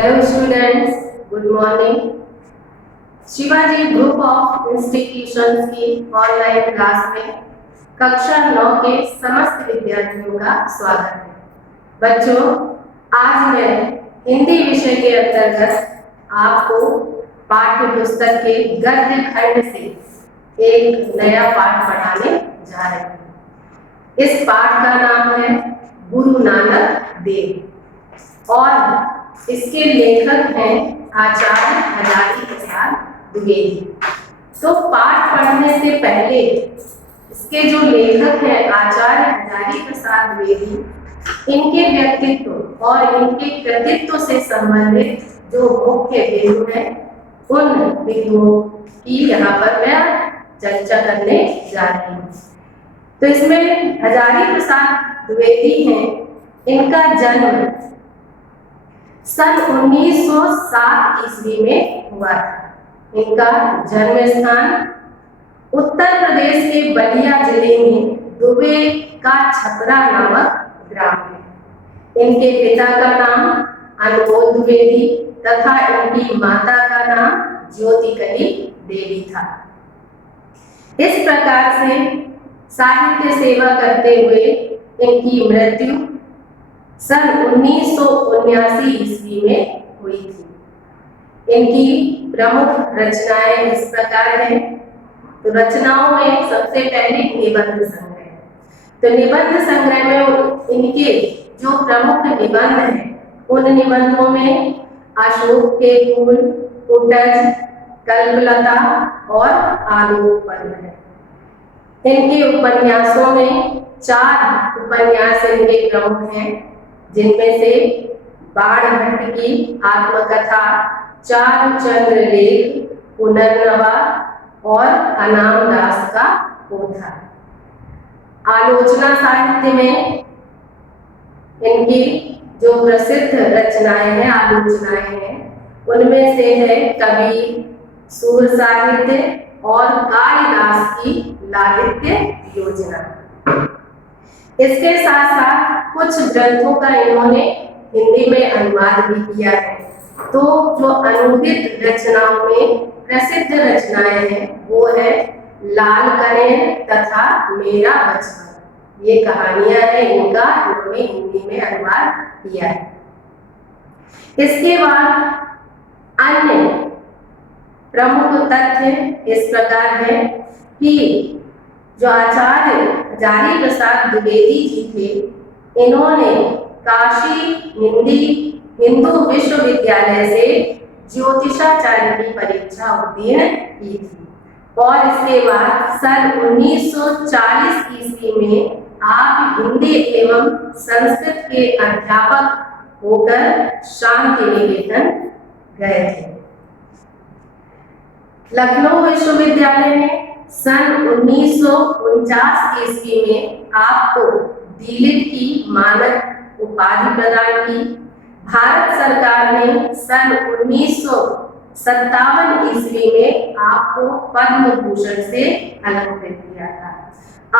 Hello students, good morning. Shivaji group of institutions की online class में कक्षा 9 के समस्त विद्यार्थियों का स्वागत है। बच्चों, आज मैं हिंदी विषय के अंतर्गत आपको पाठ्य पुस्तक के गद्य खंड से एक नया पाठ पढ़ाने जा रही हूँ। इस पाठ का नाम है गुरु नानक देव और इसके लेखक हैं आचार्य हजारी प्रसाद द्विवेदी। तो पाठ पढ़ने से पहले इसके जो लेखक हैं आचार्य हजारी प्रसाद द्विवेदी, इनके व्यक्तित्व और इनके कृतित्व से संबंधित जो मुख्य बिंदु हैं उन बिंदुओं की यहाँ पर मैं चर्चा करने जा रही हूँ। तो इसमें हजारी प्रसाद द्विवेदी हैं, इनका जन्म सन 1907 ईस्वी में हुआ था। इनका जन्म स्थान उत्तर प्रदेश के बलिया जिले में दुबे का छपरा नामक ग्राम है। इनके पिता का नाम अनमोल द्विवेदी तथा इनकी माता का नाम ज्योतिकली देवी था। इस प्रकार से साहित्य सेवा करते हुए इनकी मृत्यु सन 1979 ईस्वी में हुई थी। इनकी प्रमुख रचनाएं इस प्रकार हैं। तो रचनाओं में सबसे पहले निबंध संग्रह। तो निबंध संग्रह में इनके जो प्रमुख निबंध हैं उन निबंधों में अशोक के फूल, उटज, कल्पलता और आलोक पर्व है। इनके उपन्यासों में 4 उपन्यास इनके प्रमुख हैं, जिनमें से बाण भट्ट की आत्मकथा, चारुचंद्र लेख, पुनर्नवा और अनाम दास का पोथा। आलोचना साहित्य में इनकी जो प्रसिद्ध रचनाएं हैं, आलोचनाएं हैं, उनमें से है कबीर, सूर साहित्य और कालिदास की लालित्य योजना। इसके साथ साथ कुछ ग्रंथों का इन्होंने हिंदी में अनुवाद भी किया है। तो जो अनुदित रचनाओं में प्रसिद्ध रचनाएं हैं वो है लाल करें तथा मेरा बचपन। ये कहानियां हैं, इनका इन्होंने हिंदी में अनुवाद किया है। इसके बाद अन्य प्रमुख तथ्य इस प्रकार है कि जो आचार्य हजारी प्रसाद द्विवेदी जी थे, इन्होंने काशी हिंदू विश्वविद्यालय से ज्योतिषाचार्य की परीक्षा उत्तीर्ण की थी और इसके बाद सन 1940 ईस्वी में आप हिंदी एवं संस्कृत के अध्यापक होकर शांति निकेतन गए थे। लखनऊ विश्वविद्यालय में सन 1949 ईस्वी में आपको डीलिट की मानद उपाधि प्रदान की। भारत सरकार ने सन 1957 ईस्वी में आपको पद्म भूषण से अलंकृत किया था।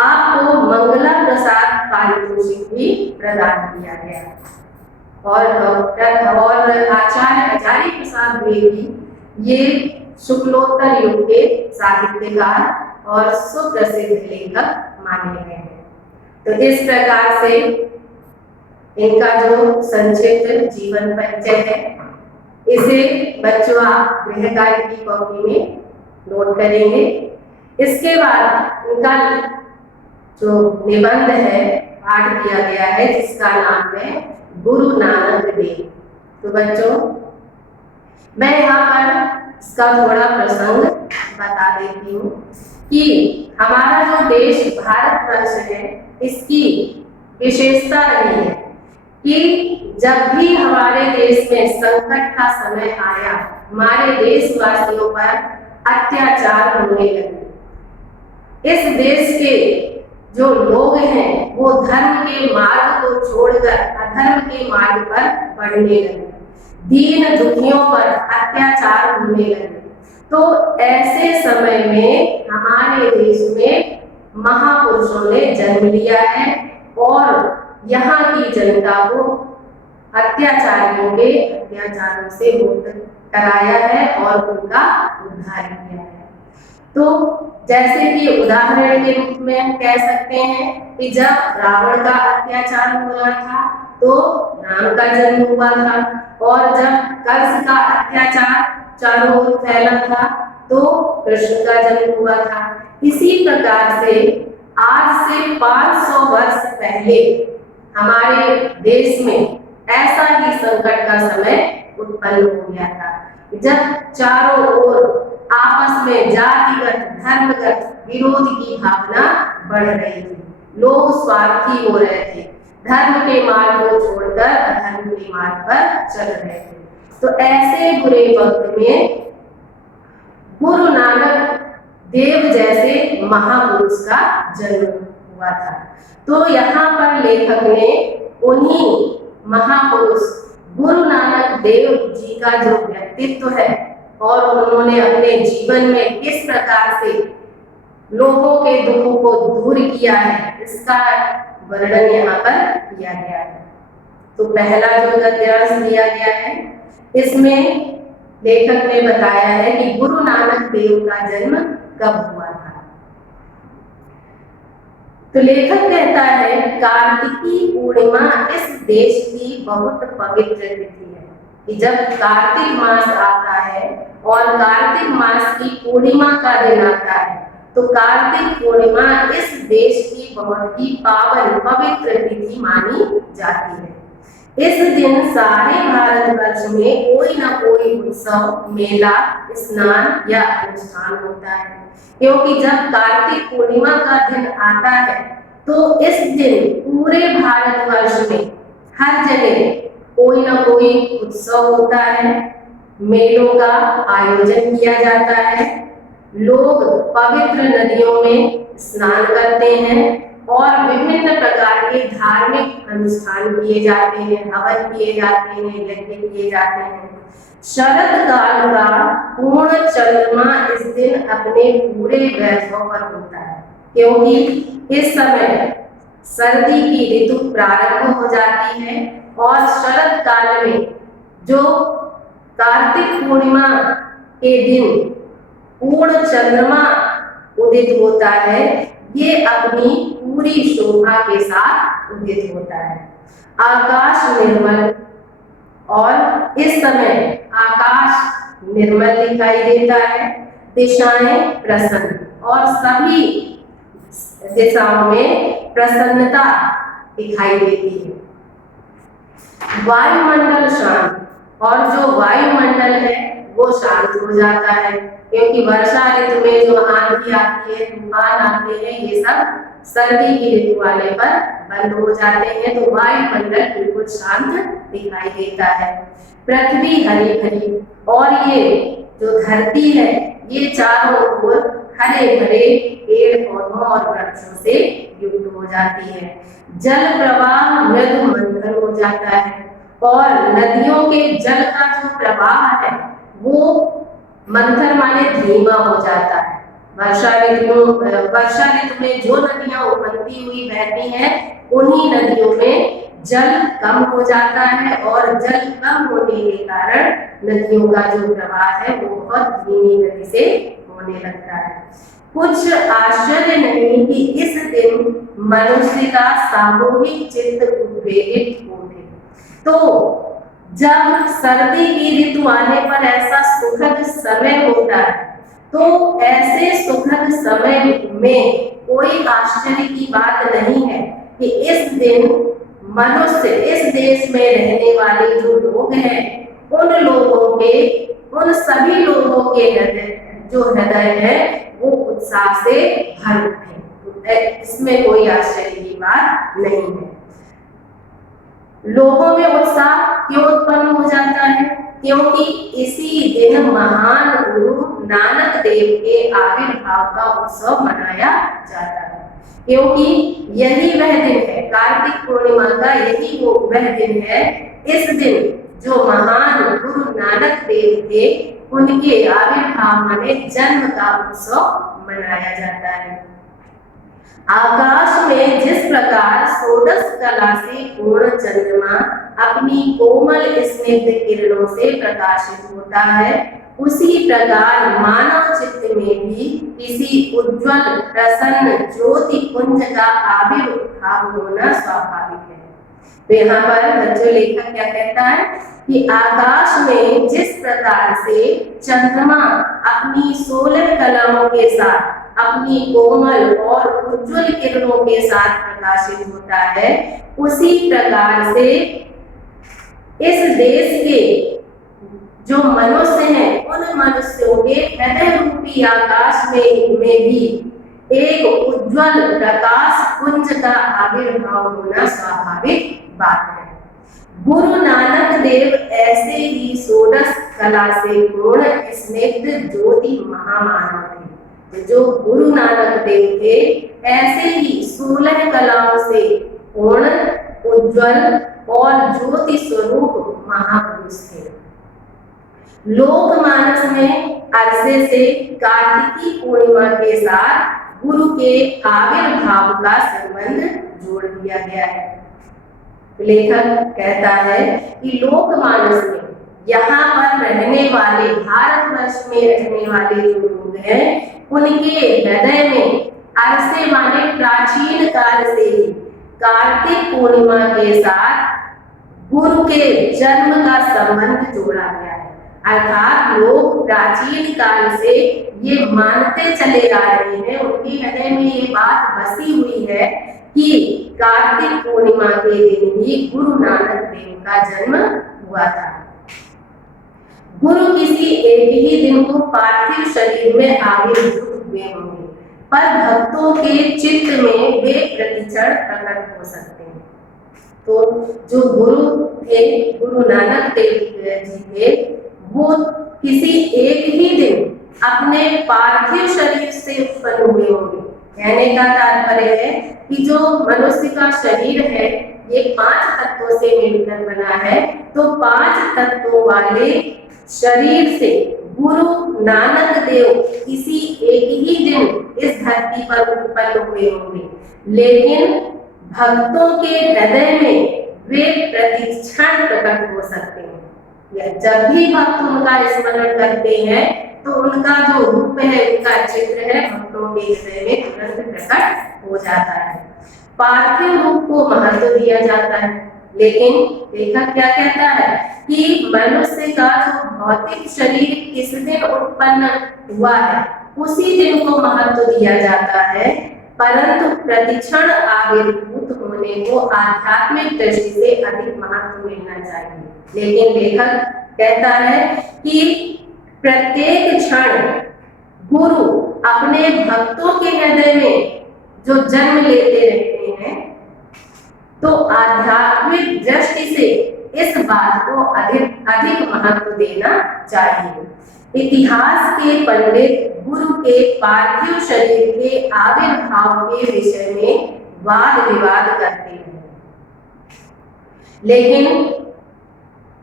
आपको मंगला प्रसाद पारितोषिक भी प्रदान किया गया। और आचार्य हजारी प्रसाद द्विवेदी ये शुक्लोत्तर युग के साहित्यकार और सुप्रसिद्ध लेखक माने गए हैं। तो इस प्रकार से इनका जो संक्षिप्त जीवन परिचय है, इसे बच्चों आप गृह कार्य की कॉपी में नोट करेंगे। इसके बाद इनका जो निबंध है पाठ दिया गया है, जिसका नाम है गुरु नानक देव। तो बच्चों, मैं यहाँ पर इसका थोड़ा प्रसंग बता देती हूँ कि हमारा जो देश भारतवर्ष है, इसकी विशेषता रही है कि जब भी हमारे देश में संकट का समय आया, हमारे देशवासियों पर अत्याचार होने लगे। इस देश के जो लोग हैं वो धर्म के मार्ग को छोड़कर अधर्म के मार्ग पर बढ़ने लगे, दीन दुखियों पर अत्याचार होने लगे। तो ऐसे समय में हमारे देश में महापुरुषों ने जन्म लिया है और यहाँ की जनता को अत्याचारियों के अत्याचारों से मुक्त कराया है और उनका उद्धार किया है। तो जैसे कि उदाहरण के रूप में हम कह सकते हैं कि जब रावण का अत्याचार हो रहा था तो राम का जन्म हुआ था, और जब कंस का अत्याचार चारों ओर फैला था तो कृष्ण का जन्म हुआ था। इसी प्रकार से आज से 500 वर्ष पहले हमारे देश में ऐसा ही संकट का समय उत्पन्न हो गया था, जब चारों ओर आपस में जातिगत धर्मगत विरोध की भावना बढ़ रही थी। लोग स्वार्थी हो रहे थे, धर्म के मार्ग को छोड़कर अधर्म के मार्ग पर चल रहे थे। तो ऐसे बुरे वक्त में गुरु नानक देव जैसे महापुरुष का जन्म हुआ था। तो यहाँ पर लेखक ने उन्हीं महापुरुष गुरु नानक देव जी का जो व्यक्तित्व है और उन्होंने अपने जीवन में किस प्रकार से लोगों के दुखों को दूर किया है, इसका वर्णन यहाँ पर किया गया है। तो पहला जो गद्यांश दिया गया है, इसमें लेखक ने बताया है कि गुरु नानक देव का जन्म कब हुआ था। तो लेखक कहता है, कार्तिकी पूर्णिमा इस देश की बहुत पवित्र तिथि है कि जब कार्तिक मास आता है और कार्तिक मास की पूर्णिमा का दिन आता है तो कार्तिक पूर्णिमा इस देश की बहुत ही पावन पवित्र तिथि मानी जाती है। इस दिन सारे भारतवर्ष में कोई ना कोई उत्सव, मेला, स्नान या अनुष्ठान होता है, क्योंकि जब कार्तिक पूर्णिमा का दिन आता है तो इस दिन पूरे भारतवर्ष में हर जगह कोई ना कोई उत्सव होता है, मेलों का आयोजन किया जाता है, लोग पवित्र नदियों में स्नान करते हैं और विभिन्न प्रकार के धार्मिक अनुष्ठान किए जाते हैं, हवन किए जाते हैं, यज्ञ किए जाते हैं। शरद काल का पूर्ण चंद्रमा इस दिन अपने पूरे वैभव पर होता है, क्योंकि इस समय सर्दी की ऋतु प्रारंभ हो जाती है और शरद काल में जो कार्तिक पूर्णिमा के दिन पूर्ण चंद्रमा उदित होता है, ये अपनी पूरी शोभा के साथ उदित होता है। आकाश निर्मल, और इस समय आकाश निर्मल दिखाई देता है, दिशाएं प्रसन्न और सभी दिशाओं में प्रसन्नता दिखाई देती है। वायुमंडल शांत, और जो वायुमंडल है वो शांत हो जाता है, क्योंकि वर्षा ऋतु में जो आंधी आती है, तूफान आते हैं, ये सब सर्दी की ऋतु वाले पर बंद हो जाते हैं। तो वायुमंडल बिल्कुल शांत दिखाई देता है। पृथ्वी हरी भरी, और ये जो धरती है ये चारों ओर हरे भरे पेड़ पौधों और वृक्षों से युक्त हो जाती है। जल प्रवाह मृदु मंथन हो जाता है, और नदियों के जल का जो प्रवाह है वो मंथन माने धीमा हो जाता है। वर्षा ऋतु में जो नदियां उफनती हुई बहती हैं, उन्हीं नदियों में जल कम हो जाता है, और जल कम होने के कारण नदियों का जो प्रवाह है वो बहुत धीमी गति से होने लगता है। कुछ आश्चर्य नहीं कि इस दिन मनुष्य का सामूहिक चित्त उद्वेलित हो उठे। तो जब सर्दी की ऋतु आने पर ऐसा सुखद समय होता है, तो ऐसे सुखद समय में कोई आश्चर्य की बात नहीं है कि इस दिन मनुष्य, इस देश में रहने वाले जो लोग हैं, उन सभी लोगों के हृदय है वो उत्साह से भर उठे। इसमें कोई आश्चर्य की बात नहीं है। लोगों में उत्साह क्यों उत्पन्न हो जाता है? क्योंकि इसी दिन महान गुरु नानक देव के आविर्भाव का उत्सव मनाया जाता है, क्योंकि यही वह दिन है, कार्तिक पूर्णिमा का यही वो वह दिन है। इस दिन जो महान गुरु नानक देव थे, उनके आविर्भाव माने जन्म का उत्सव मनाया जाता है। आकाश में जिस प्रकार षोडश कला से पूर्ण चंद्रमा अपनी कोमल स्निग्ध किरणों से प्रकाशित होता है, उसी प्रकार मानव चित्त में भी किसी उज्जवल प्रसन्न ज्योति पुंज का आविर्भाव होना स्वाभाविक है। तो यहाँ पर बच्चों लेखक क्या कहता है कि आकाश में जिस प्रकार से चंद्रमा अपनी 16 कलाओं के साथ अपनी कोमल और उज्जवल किरणों के साथ प्रकाशित होता है, उसी प्रकार से इस देश के जो मनुष्य हैं उन मनुष्यों के हृदय रूपी आकाश में भी एक उज्जवल प्रकाश पुंज का आविर्भाव होना स्वाभाविक बात है। गुरु नानक देव ऐसे ही षोडश कला से पूर्ण स्निग्ध ज्योति महामानव थे। जो गुरु नानक देव थे ऐसे ही 16 कलाओं से पूर्ण उज्जवल और ज्योति स्वरूप महापुरुष थे। लोकमानस में अरसे से कार्तिकी पूर्णिमा के साथ गुरु के आविर्भाव का संबंध जोड़ दिया गया है। लेखक कहता है कि लोकमानस में यहाँ पर रहने वाले, भारतवर्ष में रहने वाले जो लोग हैं, उनके हृदय में अरसे माने प्राचीन काल से ही कार्तिक पूर्णिमा के साथ गुरु के जन्म का संबंध जोड़ा गया है। अर्थात लोग प्राचीन काल से ये मानते चले आ रहे हैं, उनके हृदय में ये बात बसी हुई है कि कार्तिक पूर्णिमा के दिन ही गुरु नानक देव का जन्म हुआ था। गुरु किसी एक ही दिन को पार्थिव शरीर में आविर्भूत हुए होंगे, पर भक्तों के चित्त में वे प्रतिक्षण प्रकट हो सकते हैं। तो जो गुरु थे, गुरु नानक देव जी थे, वो किसी एक ही दिन अपने पार्थिव शरीर से उत्पन्न हुए होंगे। कहने का तात्पर्य है कि जो मनुष्य का शरीर है ये 5 तत्वों से मिलकर बना है, तो 5 तत्वों वाले शरीर से गुरु नानक देव किसी एक ही दिन इस धरती पर उत्पन्न हुए होंगे, लेकिन भक्तों के हृदय में वे प्रतिक्षण प्रकट हो सकते हैं। या जब भी भक्त उनका स्मरण करते हैं तो उनका जो रूप है, उनका चित्र है, भक्तों के हृदय में तुरंत प्रकट हो जाता है। पार्थिव रूप को महत्व दिया जाता है, लेकिन लेखक क्या कहता है कि मनुष्य का जो भौतिक शरीर किस दिन उत्पन्न हुआ है उसी दिन को महत्व दिया जाता है, परंतु प्रतिक्षण आविर्भूत होने को आध्यात्मिक दृष्टि से अधिक महत्व मिलना चाहिए। लेकिन लेखक कहता है कि प्रत्येक क्षण गुरु अपने भक्तों के हृदय में जो जन्म लेते रहते हैं, तो आध्यात्मिक दृष्टि से इस बात को अधिक महत्व देना चाहिए। इतिहास के पंडित गुरु के पार्थिव शरीर के आविर्भाव के विषय में वाद विवाद करते हैं, लेकिन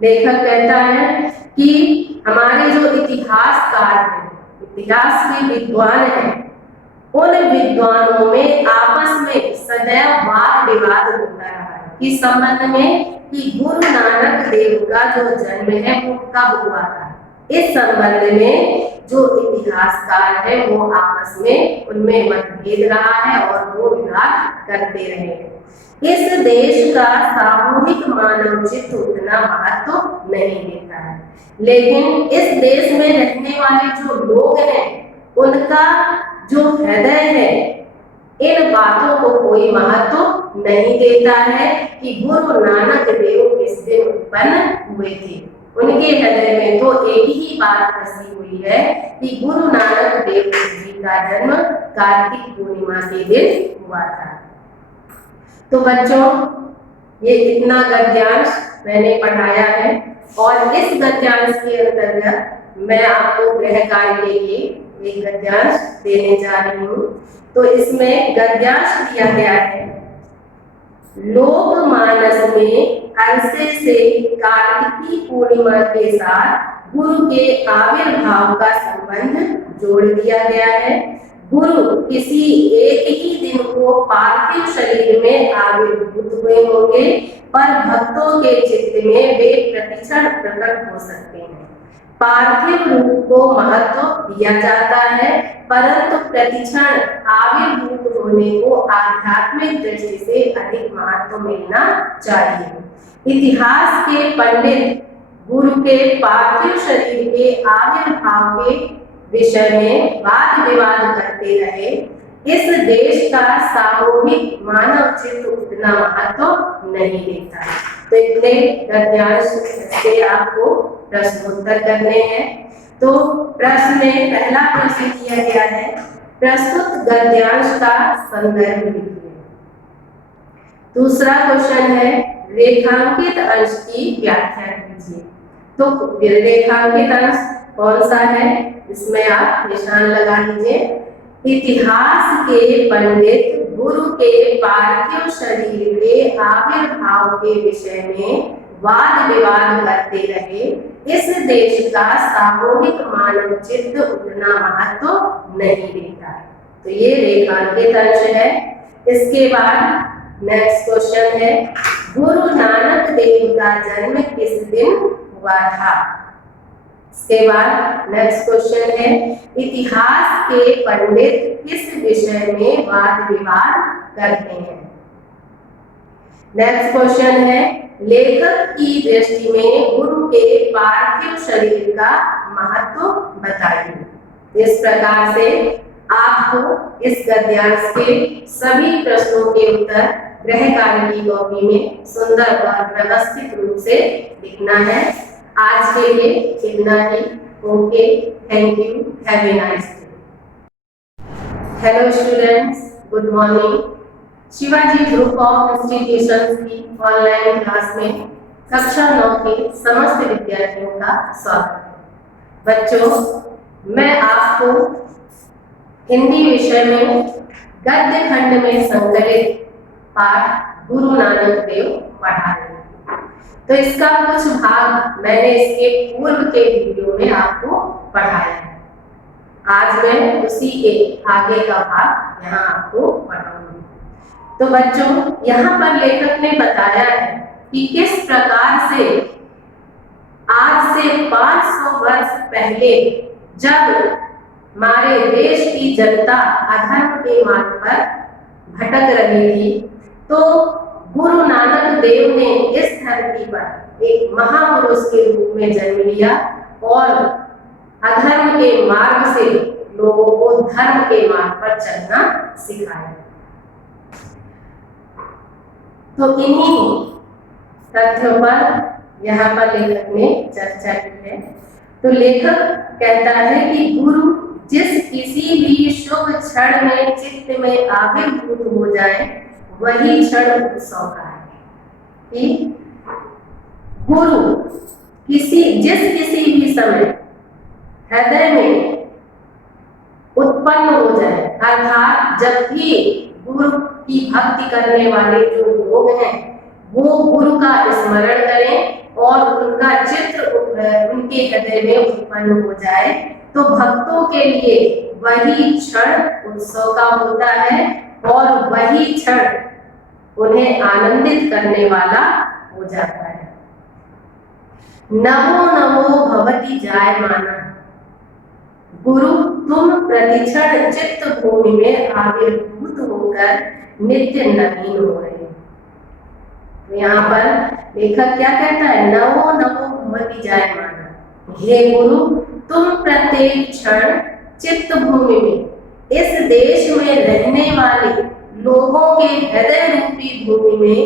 लेखक कहता है कि हमारे जो इतिहासकार हैं, इतिहास के विद्वान हैं, उन विद्वानों में आपस में सदैव वाद विवाद होता रहा है इस संबंध में कि गुरु नानक देव का जो जन्म है वो कब हुआ था। इस संबंध में जो इतिहासकार है वो आपस में उनमें मतभेद रहा है और वो विवाद करते रहे हैं। इस देश का सामूहिक मानव चित्त उतना महत्व नहीं देता है, लेकिन इस देश में रहने वाले जो लोग हैं उनका जो हृदय है इन बातों को कोई महत्व नहीं देता है कि गुरु नानक देव किस दिन उत्पन्न हुए थे। उनके हृदय में तो एक ही बात बसी हुई है कि गुरु नानक देव जी का जन्म कार्तिक पूर्णिमा के दिन हुआ था। तो बच्चों, ये इतना गद्यांश मैंने पढ़ाया है और इस गद्यांश के अंतर्गत मैं आपको गृह कार्य के लिए एक गद्यांश देने जा रही हूँ। तो इसमें गद्यांश दिया गया है, लोकमानस में अरसे से कार्तिकी पूर्णिमा के साथ गुरु के आविर्भाव का संबंध जोड़ दिया गया है। गुरु किसी एक ही दिन को पार्थिव शरीर में आविर्भूत हुए होंगे, पर भक्तों के चित्त में वे प्रतिक्षण प्रकट हो सकते हैं। पार्थिव रूप को महत्व दिया जाता है, परंतु प्रतिक्षण आविर्भूत होने को आध्यात्मिक दृष्टि से अधिक महत्व मिलना चाहिए। इतिहास के पंडित गुरु के पार्थिव शरीर के आविर्भाव के विषय में वाद विवाद करते रहे। इस देश का सामूहिक मानव चित्त उतना महत्व नहीं देता। तो इतने गद्यांश से आपको प्रश्नोत्तर करने हैं। तो प्रश्न में पहला प्रश्न दिया गया है, प्रस्तुत गद्यांश का संदर्भ लिखिए। दूसरा क्वेश्चन है, रेखांकित अंश की व्याख्या कीजिए। तो रेखांकित अंश कौन सा है, इसमें आप निशान लगा लीजिए। इतिहास के पंडित गुरु के पार्थिव शरीर के आविर्भाव के विषय में वाद विवाद करते रहे। इस देश का सामूहिक मानव चित्त उतना महत्व नहीं देता। तो ये रेखांकित अंश है। इसके बाद नेक्स्ट क्वेश्चन है, गुरु नानक देव का जन्म किस दिन हुआ था। इसके बाद नेक्स्ट क्वेश्चन है, इतिहास के पंडित किस विषय में वाद विवाद करते हैं। नेक्स्ट क्वेश्चन है, लेखक की दृष्टि में गुरु के पार्थिव शरीर का महत्व बताइए। इस प्रकार से आपको इस गद्यांश के सभी प्रश्नों के उत्तर गृह कार्य की कॉपी में सुंदर और व्यवस्थित रूप से लिखना है। आज के लिए इतना ही। Okay, thank you, have a nice day. Hello students, good morning. Shivaji group of institutions की ऑनलाइन क्लास में कक्षा 9 के समस्त विद्यार्थियों का स्वागत है। बच्चों, मैं आपको हिंदी विषय में गद्य खंड में संकलित पाठ गुरु नानक देव पढ़ा रही हूँ। तो इसका कुछ भाग मैंने इसके पूर्व के वीडियो में आपको पढ़ाया है। आज मैं उसी के आगे का भाग यहाँ आपको पढ़ाऊंगी। तो बच्चों, यहाँ पर लेखक ने बताया है कि किस प्रकार से आज से 500 वर्ष पहले जब हमारे देश की जनता अधर्म के मार्ग पर भटक रही थी, तो गुरु नानक देव ने इस धरती पर एक महापुरुष के रूप में जन्म लिया और अधर्म के मार्ग से लोगों को धर्म के मार्ग पर चलना सिखाया। तो इन्हीं तथ्यों पर यहाँ पर लेखक ने चर्चा की है। तो लेखक कहता है कि गुरु जिस किसी भी शुभ क्षण में चित्त में आविर्भूत हो जाए, वही क्षण उत्सव का है। कि गुरु जिस किसी भी समय हृदय में उत्पन्न हो जाए, अर्थात जब भी गुरु की भक्ति करने वाले जो लोग हैं वो गुरु का स्मरण करें और उनका चित्र उनके हृदय में उत्पन्न हो जाए, तो भक्तों के लिए वही क्षण उत्सव का होता है और वही क्षण उन्हें आनंदित करने वाला हो जाता है। नमो नमो भवति जायमाना, गुरु तुम प्रतिक्षण चित्त भूमि में आविर्भूत होकर नित्य नवीन हो रहे हो। तो यहाँ पर लेखक क्या कहता है, नमो नमो भवति जायमाना, हे गुरु तुम प्रत्येक क्षण चित्त भूमि में इस देश में रहने वाले लोगों के हृदय रूपी भूमि में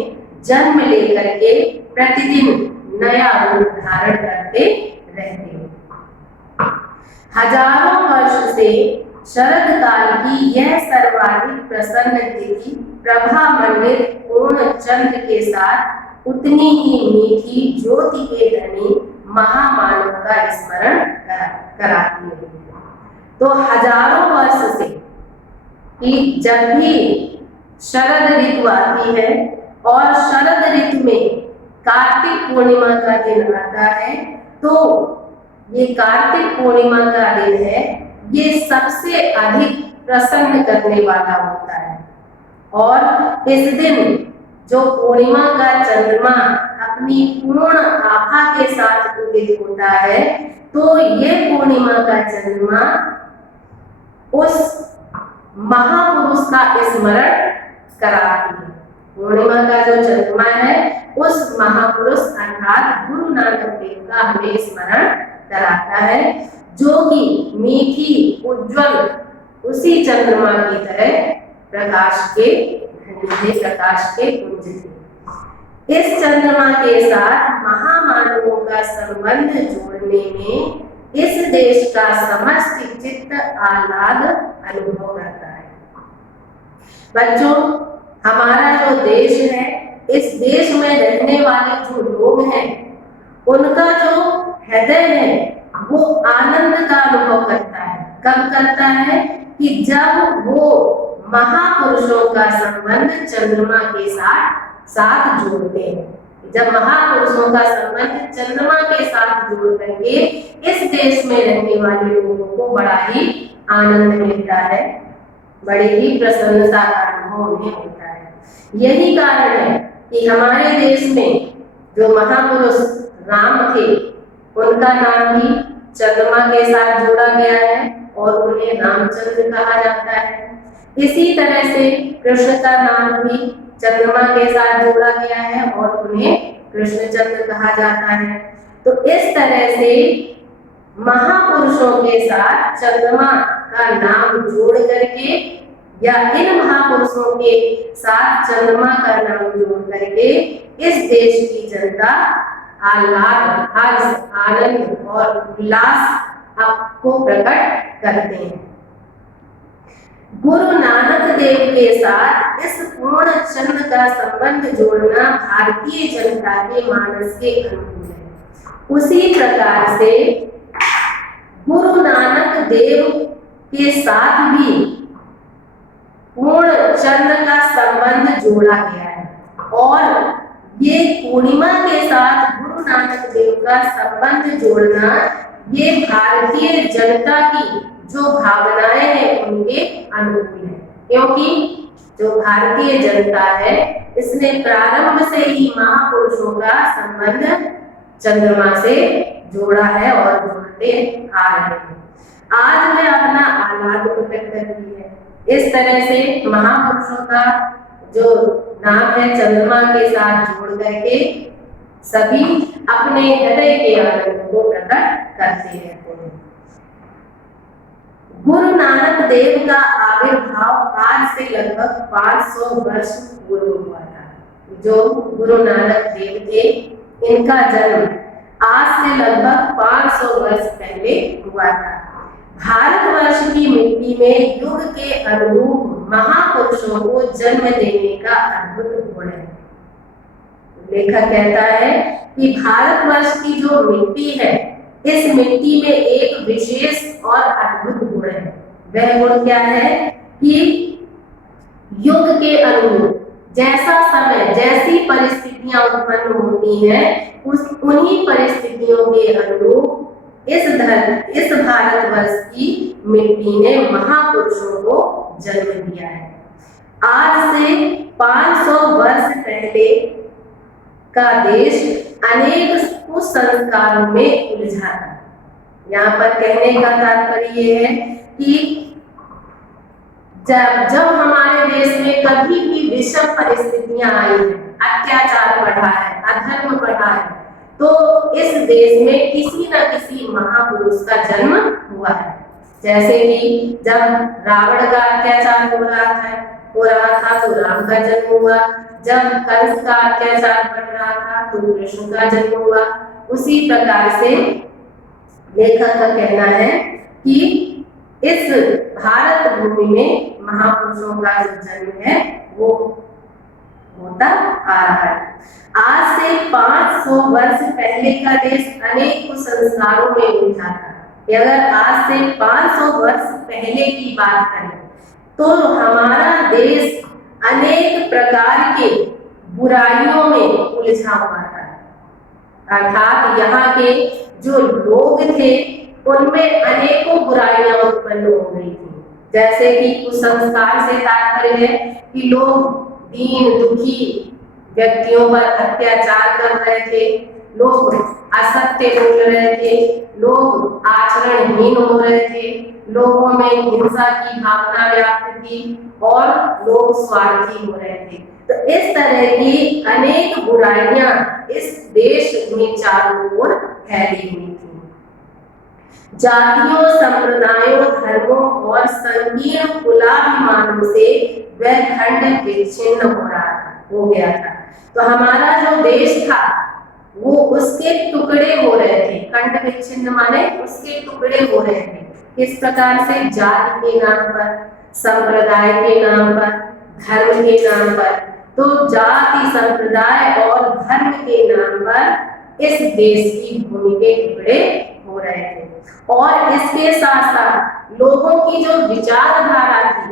जन्म लेकर के प्रतिदिन नया रूप धारण करते रहते हो। हजारों वर्ष से शरद काल की यह सर्वाधिक प्रसन्न तिथि प्रभा मंडित पूर्ण चंद्र के साथ उतनी ही मीठी ज्योति के धनी महामानव का स्मरण कराती है। तो हजारों वर्ष से कि जब भी शरद ऋतु आती है और शरद ऋतु में कार्तिक पूर्णिमा का दिन आता है, तो ये कार्तिक पूर्णिमा का दिन है, ये सबसे अधिक प्रसन्न करने वाला होता है। और इस दिन जो पूर्णिमा का चंद्रमा अपनी पूर्ण आभा के साथ उदित होता है, तो ये पूर्णिमा का चंद्रमा उस महापुरुष का स्मरण कराती है। पूर्णिमा का जो चंद्रमा है उस महापुरुष अर्थात गुरु नानक देव का हमें स्मरण कराता है, जो कि मीठी उज्जवल उसी चंद्रमा की तरह प्रकाश के पुंज थे। इस चंद्रमा के साथ महामानवों का संबंध जोड़ने में इस देश का समस्त चित्त आह्लाद अनुभव करता है। बच्चों, हमारा जो देश है, इस देश में रहने वाले जो लोग हैं, उनका जो हृदय है वो आनंद का अनुभव करता है। कब करता है? कि जब वो महापुरुषों का संबंध चंद्रमा के साथ जोड़ते हैं। जब महापुरुषों का संबंध चंद्रमा के साथ जोड़ करके इस देश में रहने वाले लोगों को बड़ा ही आनंद मिलता है, बड़ी ही प्रसन्नता का अनुभव उन्हें होता है। यही कारण है कि हमारे देश में जो महापुरुष राम थे, उनका नाम भी चंद्रमा के साथ जोड़ा गया है और उन्हें रामचंद्र कहा जाता है। इसी तरह से कृष्ण का नाम भी चंद्रमा के साथ जोड़ा गया है और उन्हें कृष्णचंद्र कहा जाता है। तो इस तरह से महापुरुषों के साथ चंद्रमा का नाम जोड़ करके या इन महापुरुषों के साथ चंद्रमा का नाम जोड़ करके इस देश की जनता आह्लाद, हर्ष, आनंद और उल्लास को प्रकट करते हैं। गुरु नानक देव के साथ इस पूर्ण चंद्र का संबंध जोड़ना भारतीय जनता के मानस के अनुकूल है। उसी प्रकार से गुरु नानक देव के साथ भी पूर्ण चंद्र का संबंध जोड़ा गया है और ये पूर्णिमा के साथ गुरु नानक देव का संबंध जोड़ना ये भारतीय जनता की जो भावनाएं हैं उनके अनुकूल है, क्योंकि जो भारतीय जनता है इसने प्रारंभ से ही महापुरुषों का संबंध चंद्रमा से जोड़ा है और जोड़ते आ रहे हैं। आज मैं अपना आह्लाद प्रकट करती है। इस तरह से महापुरुषों का जो नाम है चंद्रमा के साथ जोड़ करके सभी अपने हृदय के आनंद को प्रकट करते रहते हैं। गुरु नानक देव का आविर्भाव आज से लगभग 500 वर्ष पूर्व हुआ था। जो गुरु नानक देव थे, इनका जन्म आज से लगभग 500 वर्ष पहले हुआ था। भारतवर्ष की मिट्टी में युग के अनुरूप महापुरुषों को जन्म देने का अद्भुत गुण है। लेखक कहता है कि भारतवर्ष की जो मिट्टी है, इस मिट्टी में एक विशेष और अद्भुत गुण है। वह गुण क्या है? कि युग के अनुरूप जैसा समय, जैसी परिस्थितियां उत्पन्न होती हैं, उन्हीं परिस्थितियों के अनुरूप इस भारतवर्ष की मिट्टी ने महापुरुषों को जन्म दिया है। आज से 500 वर्ष पहले का देश अनेक कुसंस्कारों में उलझा था। यहाँ पर कहने का तात्पर्य ये है कि जब हमारे देश में कभी भी विषम परिस्थितियां आई हैं, अत्याचार बढ़ा है, अधर्म बढ़ा है, तो इस देश में किसी न किसी महापुरुष का जन्म हुआ है। जैसे कि जब रावण का अत्याचार हो रहा था तो राम का जन्म हुआ। जब कंस का अत्याचार बढ़ रहा था तो कृष्ण का जन्म हुआ। उसी प्रकार से लेखक का कहना है कि इस भारत भूमि में महापुरुषों का जो जन्म है वो होता आ रहा है। आज से 500 वर्ष पहले का देश अनेक कुसंस्कारों में उलझा था। अगर आज से 500 वर्ष पहले की बात करें तो हमारा देश अनेक प्रकार के बुराइयों में उलझा हुआ था। अर्थात यहाँ के जो लोग थे उनमें अनेकों बुराइयां उत्पन्न हो गई थी। जैसे कि कुसंस्कार से तात्पर्य है कि लोग दीन दुखी व्यक्तियों पर अत्याचार कर रहे थे, लोग असत्य बोल रहे थे, लोग आचरणहीन हो रहे थे, लोगों में हिंसा की भावना व्याप्त थी और लोग स्वार्थी हो रहे थे। तो इस तरह की अनेक बुराइयां इस देश में चारों ओर फैली हुई थी। जातियों, संप्रदायों, धर्मों और संकीर्ण कुलाभिमानों से वह खंड विच्छिन्न हो गया था। तो हमारा जो देश था वो उसके टुकड़े हो रहे थे। खंड विच्छिन्न माने उसके टुकड़े हो रहे थे। किस प्रकार से? जाति के नाम पर, संप्रदाय के नाम पर, धर्म के नाम पर। तो जाति, संप्रदाय और धर्म के नाम पर इस देश की भूमि के टुकड़े हो रहे थे। और इसके साथ साथ लोगों की जो विचारधारा थी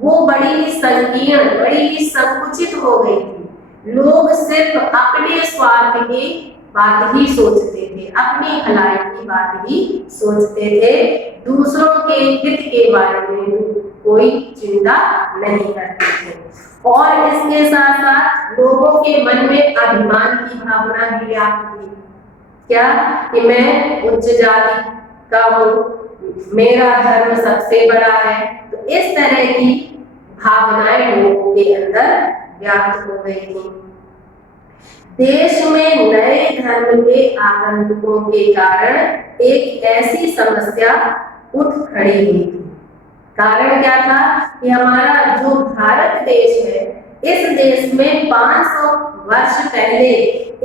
वो बड़ी ही संकीर्ण, बड़ी ही संकुचित हो गई थी। लोग सिर्फ अपने स्वार्थ की बात ही सोचते थे, अपनी भलाई की बात ही सोचते थे, दूसरों के हित के बारे में कोई चिंता नहीं करते थे। और इसके साथ साथ लोगों के मन में अभिमान की भावना भी व्याप्त थी। क्या? कि मैं उच्च जाति का हूँ, मेरा धर्म सबसे बड़ा है। तो इस तरह की भावनाएं लोगों के अंदर व्याप्त हो गई थी। देश में नए धर्म के आगंतुकों के कारण एक ऐसी समस्या उठ खड़ी हुई थी। कारण क्या था? कि हमारा जो भारत देश है, इस देश में 500 वर्ष पहले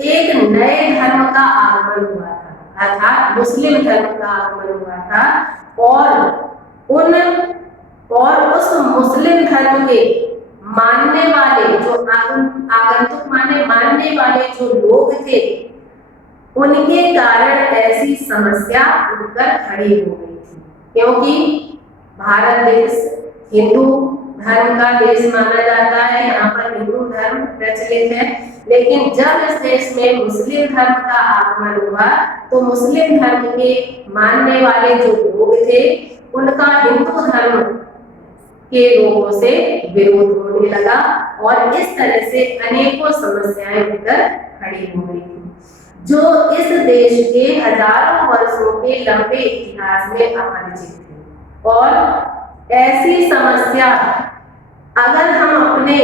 एक नए धर्म का आगमन हुआ था, अर्थात मुस्लिम धर्म का आगमन हुआ था। और उस मुस्लिम धर्म के मानने वाले जो आगंतुक मानने वाले जो लोग थे, उनके कारण ऐसी समस्या उठकर खड़ी हो गई थी। क्योंकि भारत देश हिंदू धर्म का देश माना जाता है, यहाँ पर हिंदू धर्म प्रचलित है। लेकिन जब इस देश में मुस्लिम धर्म का आगमन हुआ तो मुस्लिम धर्म के मानने वाले जो लोग थे, उनका हिंदू धर्म के लोगों से विरोध होने लगा और इस तरह से अनेकों समस्याएं उठकर खड़ी हो गई थी, जो इस देश के हजारों वर्षों के लंबे इतिहास में अपरिचित थी। और ऐसी समस्या, अगर हम अपने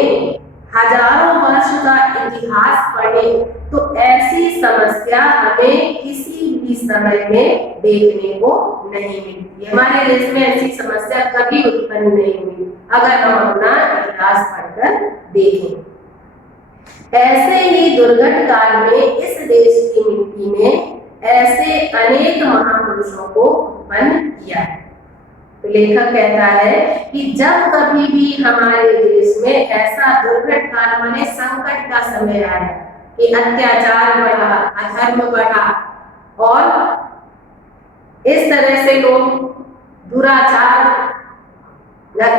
हजारों वर्ष का इतिहास पढ़ें तो ऐसी समस्या हमें किसी भी समय में देखने को नहीं मिलती। हमारे देश में ऐसी समस्या कभी उत्पन्न नहीं हुई अगर हम अपना इतिहास पढ़कर देखें। ऐसे ही दुर्घट काल में इस देश की मिट्टी ने ऐसे अनेक महापुरुषों को उत्पन्न किया है। तो लेखक कहता है कि जब कभी भी हमारे देश में ऐसा दुर्घट काल माने संकट का समय आया कि अत्याचार बढ़ा, अधर्म बढ़ा और इस तरह से लोग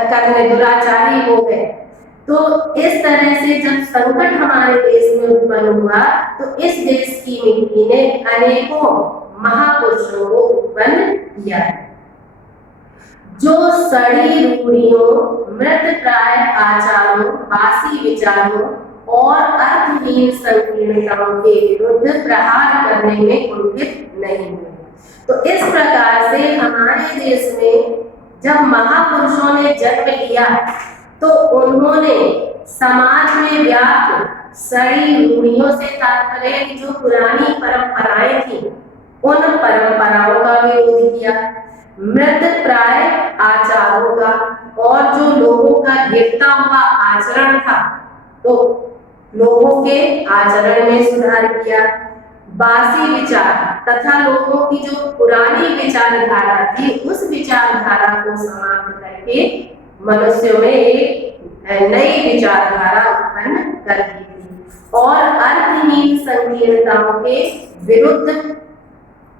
दुराचारी हो गए, तो इस तरह से जब संकट हमारे देश में उत्पन्न हुआ तो इस देश की मिट्टी ने अनेकों महापुरुषों को उत्पन्न किया है, जो सड़ी रूढ़ियों, मृतप्राय आचारों, बासी विचारों और अर्थहीन संकीर्णताओं के विरुद्ध प्रहार करने में कुंठित नहीं हुए। तो इस प्रकार से हमारे देश में जब महापुरुषों ने जन्म लिया तो उन्होंने समाज में व्याप्त सड़ी रूढ़ियों से तात्पर्य जो पुरानी परंपराएं थी, उन परंपराओं का विरोध किया, मृतप्राय आचारों का और जो लोगों का गिरता हुआ आचरण था तो लोगों के आचरण में सुधार किया, बासी विचार तथा लोगों की जो पुरानी विचारधारा थी उस विचारधारा को समाप्त करके मनुष्यों में एक नई विचारधारा उत्पन्न कर दी थी और अर्थहीन संकीर्णताओं के विरुद्ध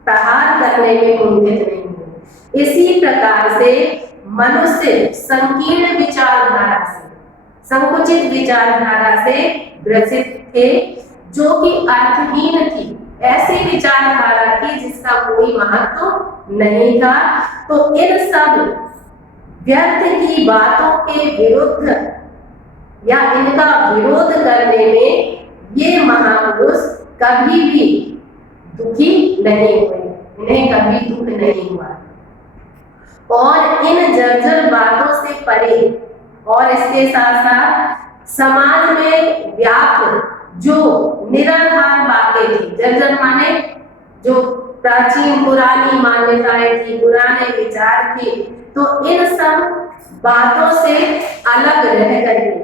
प्रहार करने में कुंठित नहीं हुए। इसी प्रकार से मनुष्य संकीर्ण विचारधारा से, संकुचित विचारधारा से ग्रसित थे, जो कि अर्थहीन थी, ऐसी विचारधारा थी जिसका कोई महत्व नहीं था। तो इन सब व्यर्थ की बातों के विरुद्ध या इनका विरोध करने में ये महापुरुष कभी भी दुखी नहीं हुए, इन्हें कभी दुख नहीं हुआ। और इन जर्जर बातों से परे और इसके साथ साथ समाज में व्याप्त जो निराधार बातें थी, जर्जर माने जो प्राचीन पुरानी मान्यताएं थी, पुराने विचार थे, तो इन सब बातों से अलग रह करके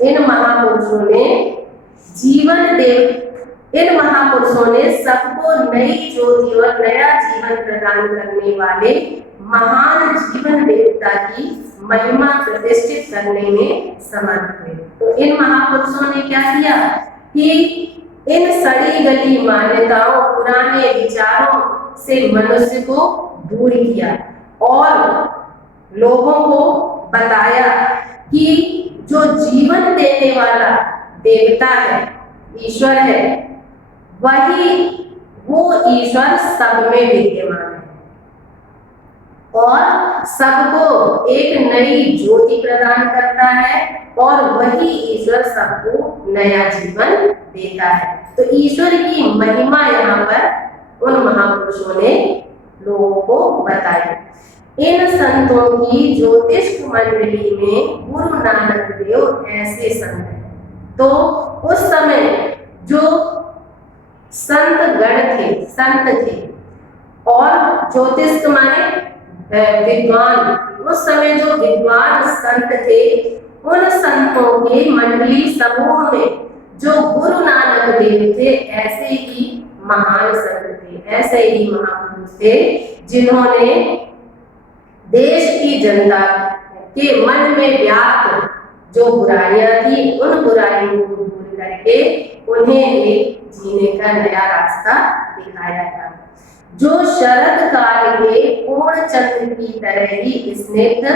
इन महापुरुषों ने इन महापुरुषों ने सबको नई ज्योति और नया जीवन प्रदान करने वाले महान जीवन देवता की महिमा प्रतिष्ठित करने में समर्थ हुए। तो इन महापुरुषों ने क्या किया कि इन सड़ी गली मान्यताओं, पुराने विचारों से मनुष्य को दूर किया और लोगों को बताया कि जो जीवन देने वाला देवता है, ईश्वर है, वो ईश्वर सब में विद्यमान है और सबको एक नई ज्योति प्रदान करता है और वही ईश्वर सबको नया जीवन देता है। तो ईश्वर की महिमा यहाँ पर उन महापुरुषों ने लोगों को बताई। इन संतों की ज्योतिष मंडली में गुरु नानक देव ऐसे संत हैं। तो उस समय जो संत थे और ज्योतिष माने विद्वान, उस समय जो विद्वान संत थे, उन संतों के मंडली समूह में जो गुरु नानक देव थे, ऐसे ही महान संत थे, ऐसे ही महापुरुष थे जिन्होंने देश की जनता के मन में व्याप्त जो बुराइयां थी, उन बुराइयों को दूर करके उन्हें एक जीने का नया रास्ता दिखाया था। जो शरद काल के पूर्ण चंद्र की तरह ही स्निग्ध,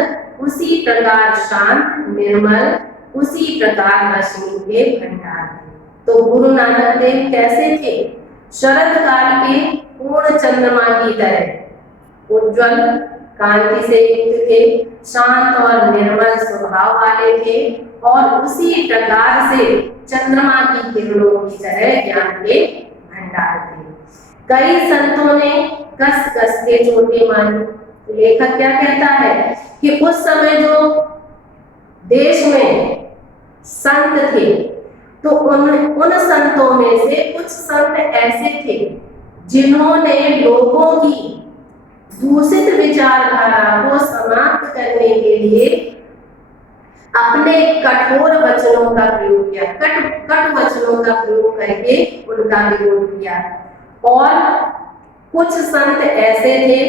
उसी प्रकार शांत निर्मल, उसी प्रकार रश्मि के भंडार थे। तो गुरु नानक देव कैसे थे? शरद काल के पूर्ण चंद्रमा की तरह उज्जवल कांति से युक्त थे, शांत और निर्मल स्वभाव वाले थे और उसी प्रकार से चंद्रमा की किरणों की तरह ज्ञान के भंडार थे। कई संतों ने कस कस के चोटे मारी। लेखक क्या कहता है कि उस समय जो देश में संत थे, तो उन संतों में से कुछ संत ऐसे थे जिन्होंने लोगों की दूषित विचारधारा को समाप्त करने के लिए अपने कठोर वचनों का प्रयोग किया, कट वचनों का प्रयोग करके उनका विरोध किया। और कुछ संत ऐसे थे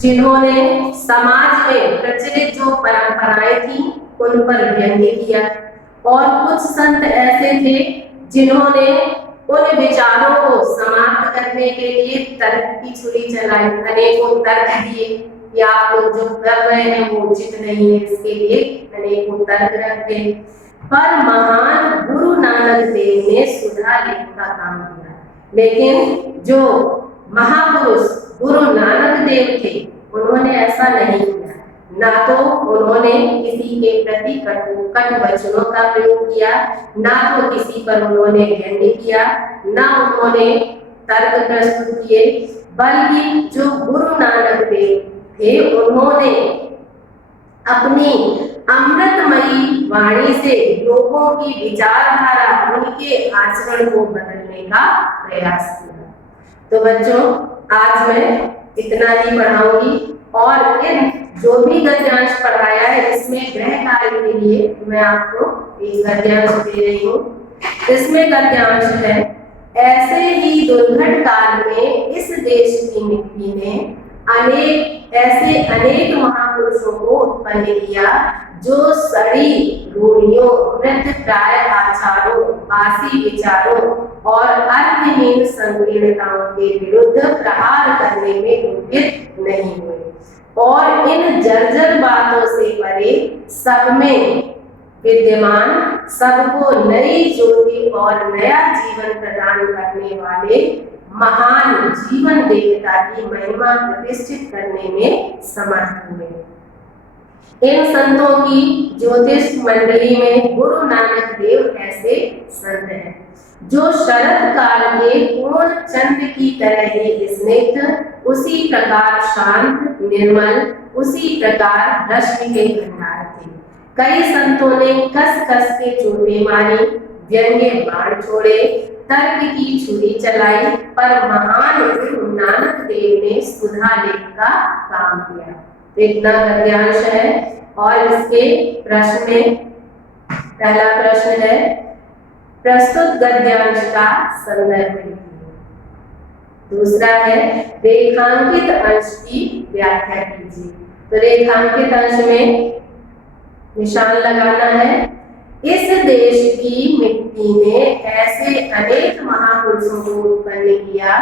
जिन्होंने समाज में प्रचलित जो परंपराएं थी उन पर व्यंग्य किया, और कुछ संत ऐसे थे जिन्होंने उन विचारों को समाप्त करने के लिए तर्क की छुरी चलाई, अनेकों तर्क दिए कि आप लोग जो कर रहे हैं वो उचित नहीं है, इसके लिए अनेकों तर्क रखे। पर महान गुरु नानक देव ने सुधार लेने का काम किया। लेकिन जो महापुरुष गुरु नानक देव थे, उन्होंने ऐसा नहीं किया। ना तो उन्होंने किसी के प्रति कटु वचनों का प्रयोग किया, ना तो किसी पर उन्होंने व्यंग्य किया, ना उन्होंने तर्क प्रस्तुत किए, बल्कि जो गुरु नानक देव थे उन्होंने अपनी अमृतमयी वाणी से लोगों की विचारधारा, उनके आचरण को बदलने का प्रयास किया। तो बच्चों, आज मैं इतना ही पढ़ाऊंगी और इन जो भी गद्यांश पढ़ाया है इसमें गृह कार्य के लिए मैं आपको एक गद्यांश दे रही हूँ। इसमें गद्यांश है, ऐसे ही दुर्घट काल में इस देश की मिट्टी ने अनेक महापुरुषों को उत्पन्न किया, जो सड़ी रूढ़ियों, मृतप्राय आचारों, बासी विचारों और अर्थहीन संकीर्णताओं के विरुद्ध प्रहार करने में उद्यत नहीं हुए और इन जर्जर बातों से परे सब में विद्यमान, सबको नई ज्योति और नया जीवन प्रदान करने वाले महान जीवन देवता की महिमा प्रतिष्ठित करने में समर्थ हुए। इन संतों की ज्योतिष मंडली में गुरु नानक देव ऐसे संत हैं जो शरद काल के पूर्ण चंद्र की तरह ही स्निग्ध, उसी प्रकार शांत निर्मल, उसी प्रकार रश्मि के भंडार थे। कई संतों ने कस कस के चोटें मारी, व्यंग्य बाण छोड़े, तर्क की छुरी चलाई, पर महान गुरु नानक देव ने सुधा लेख का काम किया। तो इतना गद्यांश है और इसके प्रश्न में पहला प्रश्न है प्रस्तुत गद्यांश का संदर्भ लिखिए। दूसरा है रेखांकित अंश की व्याख्या कीजिए। तो रेखांकित अंश में निशान लगाना है। इस देश की मिट्टी ने ऐसे अनेक महापुरुषों को उत्पन्न किया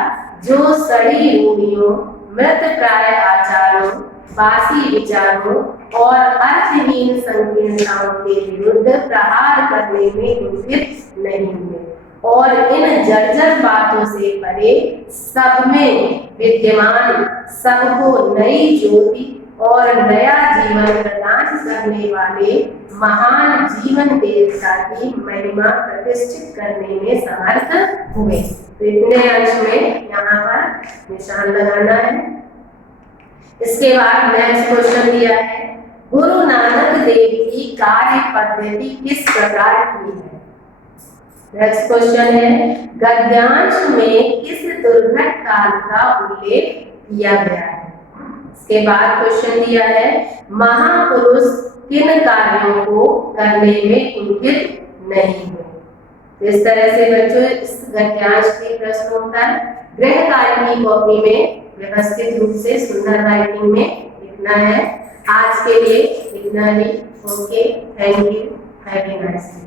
जो सड़ी रूढ़ियों, मृत प्राय आचारों, बासी विचारों और अर्थहीन संकीर्णताओं के विरुद्ध प्रहार करने में कुंठित नहीं हुए और इन जर्जर बातों से परे सब में विद्यमान, सबको नई ज्योति और नया जीवन प्रदान करने वाले महान जीवन देवता की महिमा प्रतिष्ठित करने में समर्थ हुए। तो इतने अंश में यहाँ पर निशान लगाना है। इसके बाद नेक्स्ट क्वेश्चन दिया है गुरु नानक देव की कार्य पद्धति किस प्रकार की है। नेक्स्ट क्वेश्चन है गद्यांश में किस दुर्घट काल का उल्लेख किया गया है। इसके बाद क्वेश्चन दिया है महापुरुष किन कार्यों को करने में कुंठित नहीं हुए। इस तरह से बच्चों इस गद्यांश के प्रश्न होता है। गृह कार्य की कॉपी में व्यवस्थित रूप से सुंदर राइटिंग में लिखना है। आज के लिए इतना ही। Okay, thank you, have a nice day.